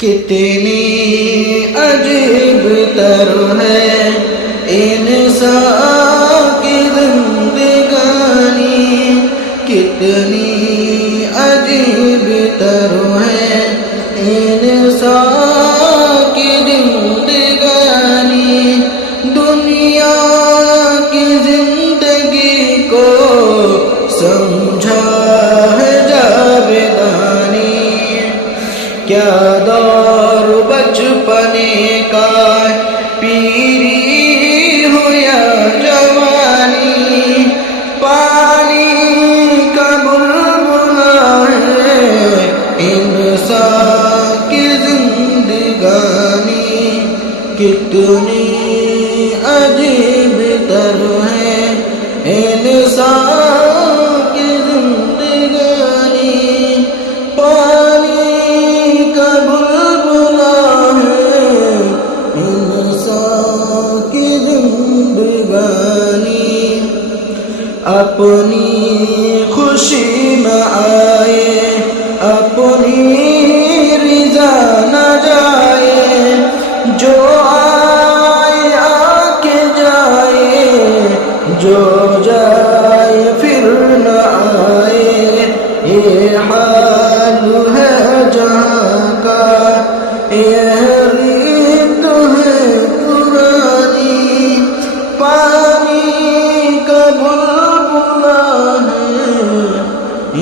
کتنی عجیب تر ہے انسان کی زندگانی، کتنی عجیب تر ہے انسان کی زندگانی، دنیا کی زندگی کو سمجھا ہے جاویدانی، کیا دور بچپنے کا پیری ہو یا جوانی، پانی کا بلبلا ہے انسان کی زندگانی، کتنی عجیب تر ہے انسان کی زندگانی، پانی کا بلبلا ہے انسان کی زندگانی، اپنی خوشی نہ آئے اپنی رضا نہ جائے، جو آئے آ کے جائے، جو جائے پھر نہ آئے، یہ حال ہے جہاں کا، یہ ریت ہے پرانی، پانی کا بلبلا ہے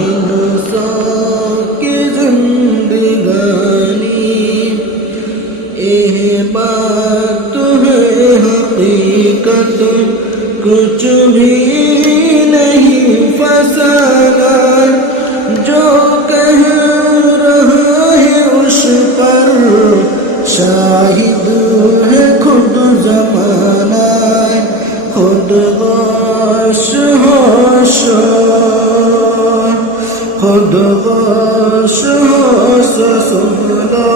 انسان کی زندگانی، یہ بات ہے حقیقت، کچھ بھی نہیں فسانہ، جو کہہ رہا ہے اس پر شاہد ہے خود زمانہ، خود غش ہوش خود غش ہوش سن لو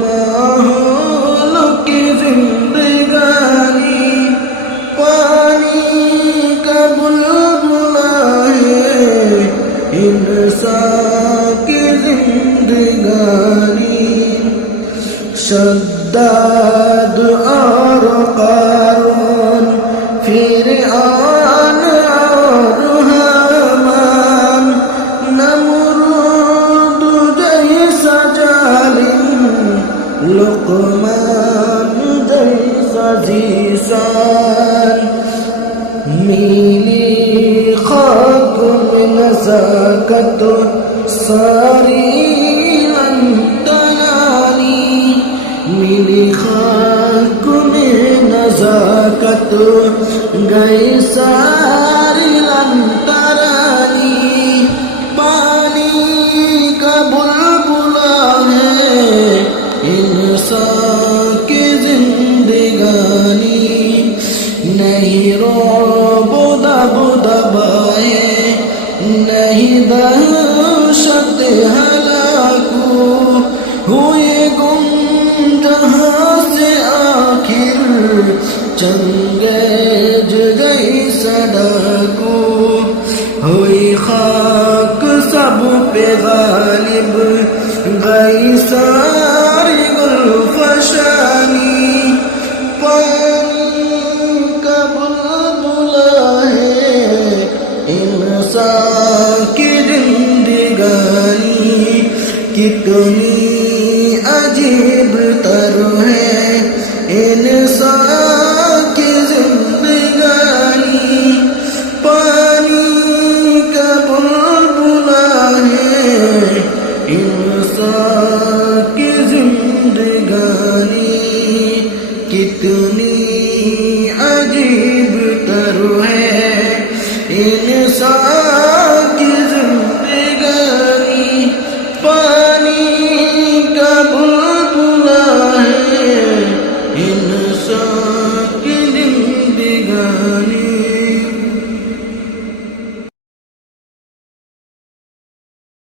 ماحول کی زندگانی، پانی کا بلبلا ہے انسان کی زندگانی، شداد اور قارون، فرعون اور حامان، نمرود جیسا ظالم، لقمان جیسا ذیشان، میلی خاک میں نزاکت ساری انتنانی، میلی خاک میں نزاکت گئی ساری انترانی، پانی کا بلبلا ہے انسان کی زندگانی، نہیں روب دب دبائے نہیں دہشت ہلاکو، ہوئے گم جہاں سے آخر چنگیز گئی صداقو، ہوئی خاک سب پہ غالب گئی ساری گلفشانی، پانی کا بلبلا ہے انسان کی زندگانی، کتنی عجیب تر ہے انسان کی زندگانی، پانی کا بلبلا ہے انسان کی زندگانی، کتنی عجیب تر ہے انسان